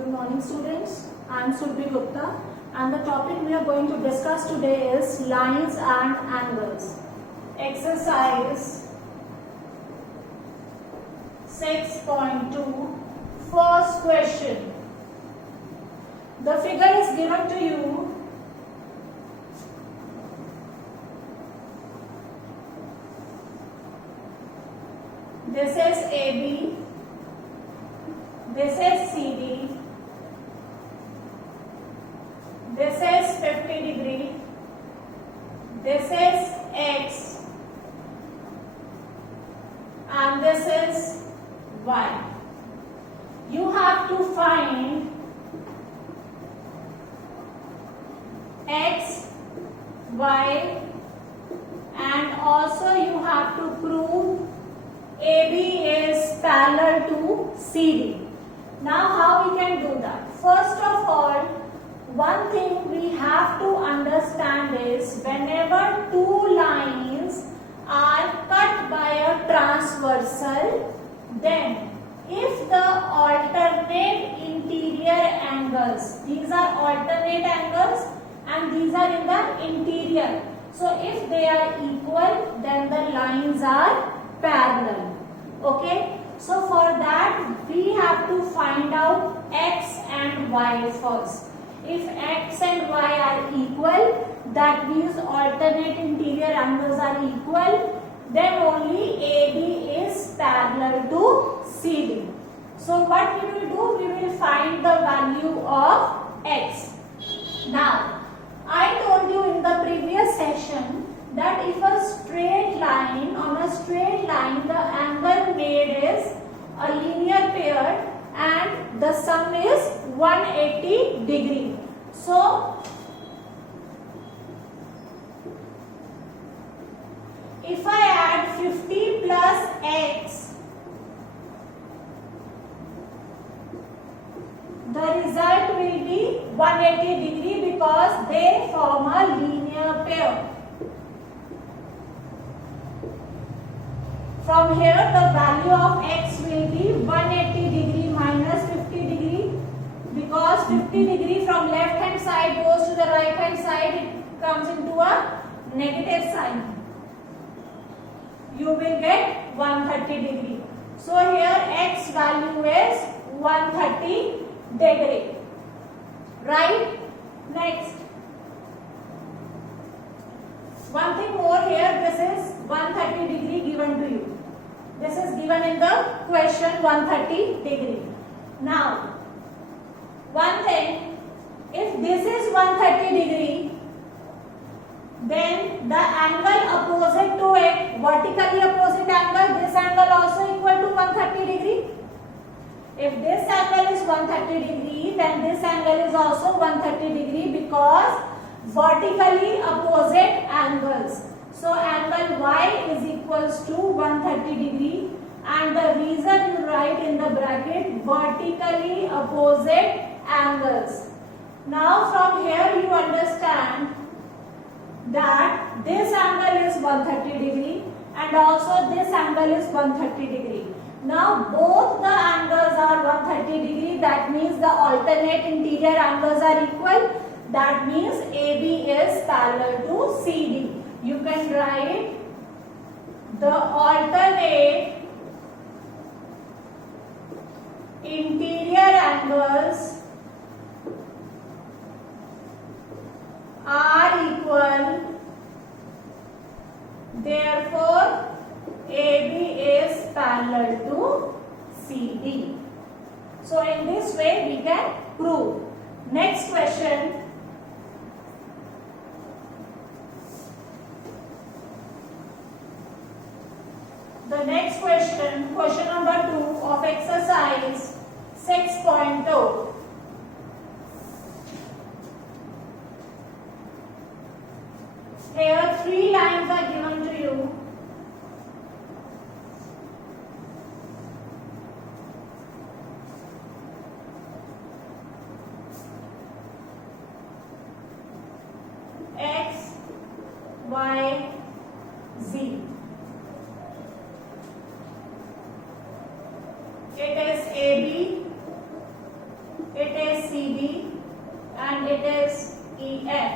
Good morning students, I am Surbhi Gupta and the topic we are going to discuss today is lines and angles. Exercise 6.2, first question. The figure is given to you. This is AB, this is CD, this is 50 degree, this is X and this is Y. You have to find X, Y and also you have to prove AB is parallel to CD. Now how we can do that? First of all, one thing we have to understand is whenever two lines are cut by a transversal, then if the alternate interior angles, these are alternate angles and these are in the interior. So if they are equal, then the lines are parallel. Okay, so for that we have to find out X and Y first. If X and Y are equal, that means alternate interior angles are equal, then only AB is parallel to CD. So what we will do, we will find the value of X. Now, I told you in the previous session that if a straight line, on a straight line, the angle made is a linear pair and the sum is 180 degree. So, if I add 50 plus X, the result will be 180 degree because they form a linear pair. From here the value of X will be 180 degree minus 50 degree because 50 degree from left hand side goes to the right hand side, it comes into a negative sign. You will get 130 degree. So here X value is 130 degree. Right? Next. One thing more here, this is 130 degree given to you. This is given in the question 130 degree. Now, one thing, if this is 130 degree, then the angle opposite to it, vertically opposite angle, this angle also equal to 130 degree. If this angle is 130 degree, then this angle is also 130 degree because vertically opposite angles. So angle Y is equals to 130 degree and the reason you write in the bracket vertically opposite angles. Now from here you understand that this angle is 130 degree and also this angle is 130 degree. Now both the angles are 130 degree, that means the alternate interior angles are equal. That means AB is parallel to CD. You can write the alternate interior angles are equal, therefore AB is parallel to CD. So in this way we can prove. Next question. The next question, question number 2 of exercise 6.2. Here 3 lines are given to you. X, Y, Z. It is AB, it is CD, and it is EF.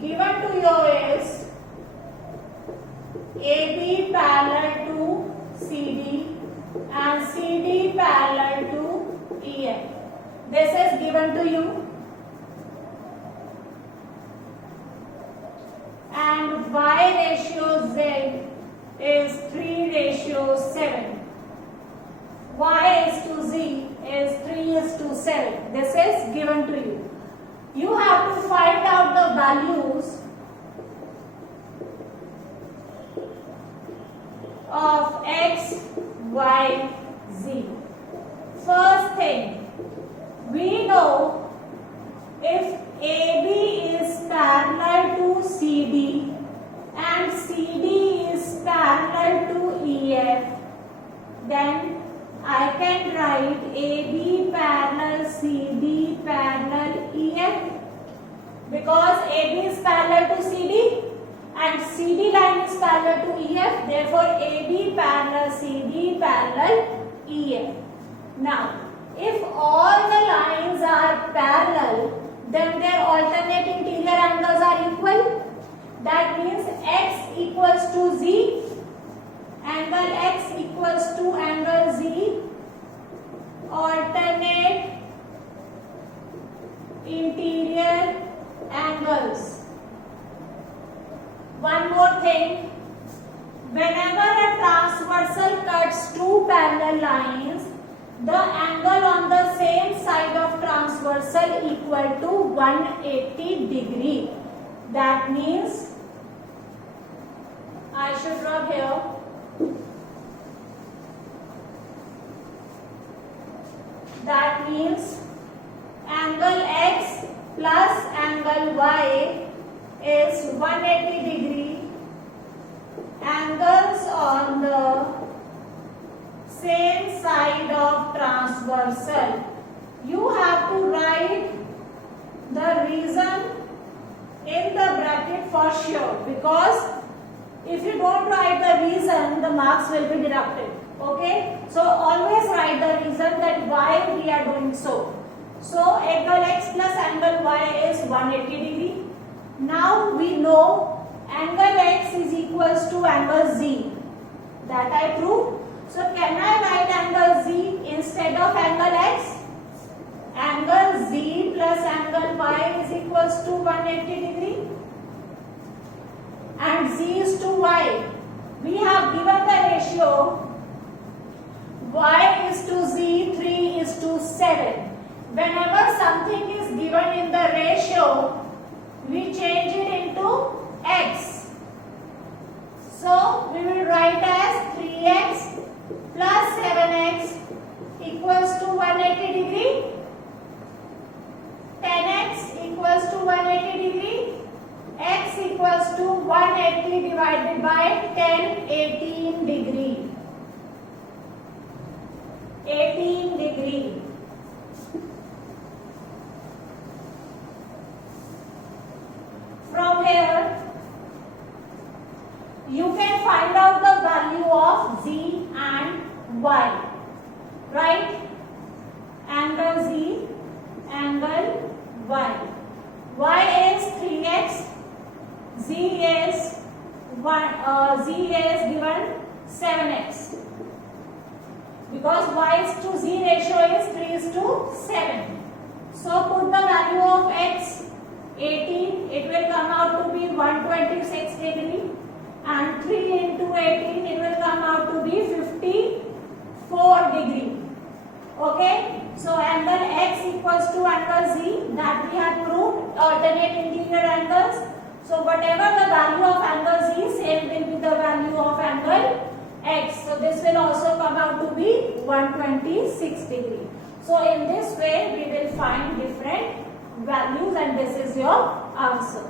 Given to you is AB parallel to CD and CD parallel to EF. This is given to you. And Y ratio Z is 3:7. Y is to Z is 3:7. This is given to you. You have to find out the values of X, Y, Z. First thing, we know if AB is parallel to CD and CD is parallel to EF, then I can write AB parallel CD parallel EF, because AB is parallel to CD and CD line is parallel to EF, therefore AB parallel CD parallel EF. Now, if all the lines are parallel, then their alternate interior angles are equal. That means X equals to Z, angle X equals to angle Z, alternate interior angles. One more thing, whenever a transversal cuts two parallel lines, the angle on the same side of transversal equal to 180 degree. That means I should draw here. That means angle X plus angle Y is 180 degree. Angles on the same side of transversal. You have to write the reason in the bracket for sure, because if you don't write the reason, the marks will be deducted. Okay, so always write the reason that why we are doing so. So angle X plus angle Y is 180 degree. Now we know angle X is equals to angle Z. That I proved. So can I write angle Z instead of angle X? Angle Z plus angle Y is equals to 180 degree. And Z is to Y. We have given the ratio Y is to Z, 3:7. Whenever something is given in the ratio, we change it into X. So we will write as 3x plus 7x equals to 180 degree. 10x equals to 180 degree. X equals to 180 divided by 10, 18 degree. 18 degree. From here, you can find out the value of Z and Y. Right? Angle Z, angle Y. Y is 3x. Z is given 7x. Because Y to Z ratio is 3:7. So put the value of X 18, it will come out to be 126 degree, and 3 into 18 it will come out to be 54 degree. Okay, so angle X equals to angle Z, that we have proved, alternate interior angles. So whatever the value of angle Z, same will be the value of angle X. So this will also come out to be 126 degree. So in this way we will find different values, and this is your answer.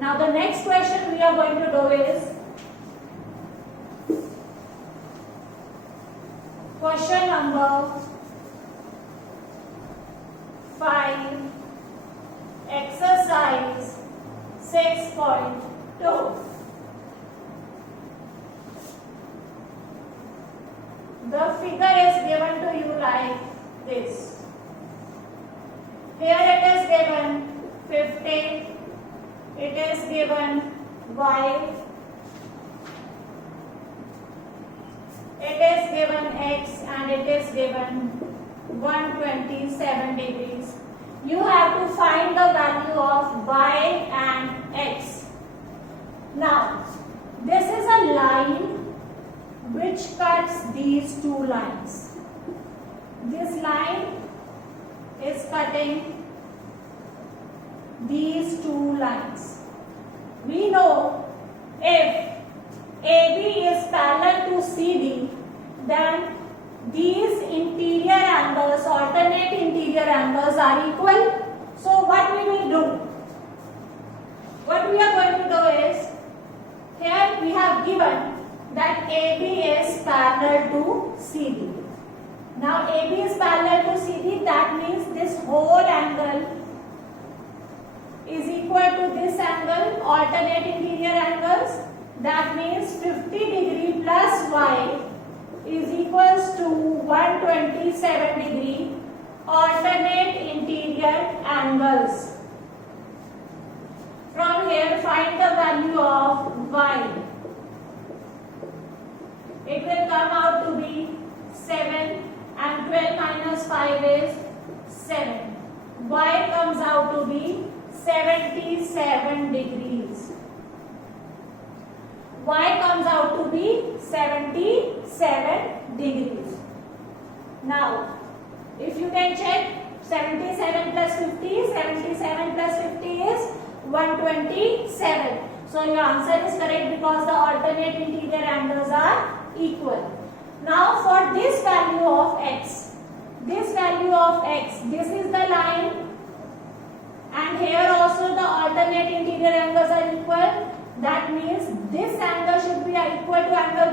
Now the next question we are going to do is question number 5, exercise 6.2. The figure is given to you like this. Here it is given 50, it is given y, it is given x, and it is given 127 degrees. You have to find the value of y and x. Now, this is a line which cuts these two lines. This line is cutting these two lines. We know if AB is parallel to CD, then these interior angles, alternate interior angles are equal. So what we will do? What we are going to do is, here we have given that AB is parallel to CD. Now AB is parallel to CD, that means this whole angle is equal to this angle, alternate interior angles. That means 50 degree plus y is equals to 127 degree alternate interior angles. From here, find the value of y. It will come out to be 7, and 12 minus 5 is 7. Y comes out to be 77 degrees. Y comes out to be 77 degrees. Now, if you can check, 77 plus 50, 77 plus 50 is 127. So your answer is correct because the alternate interior angles are equal. Now for this value of x, this is the line, and here also the alternate interior angles are equal. That means this angle should be equal to angle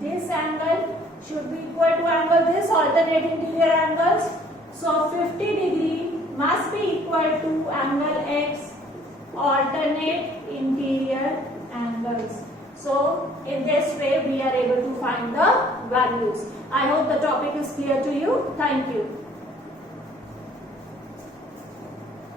this angle should be equal to angle this, alternate interior angles. So 50 degree must be equal to angle x, alternate interior angles. So in this way we are able to find the values. I hope the topic is clear to you. Thank you.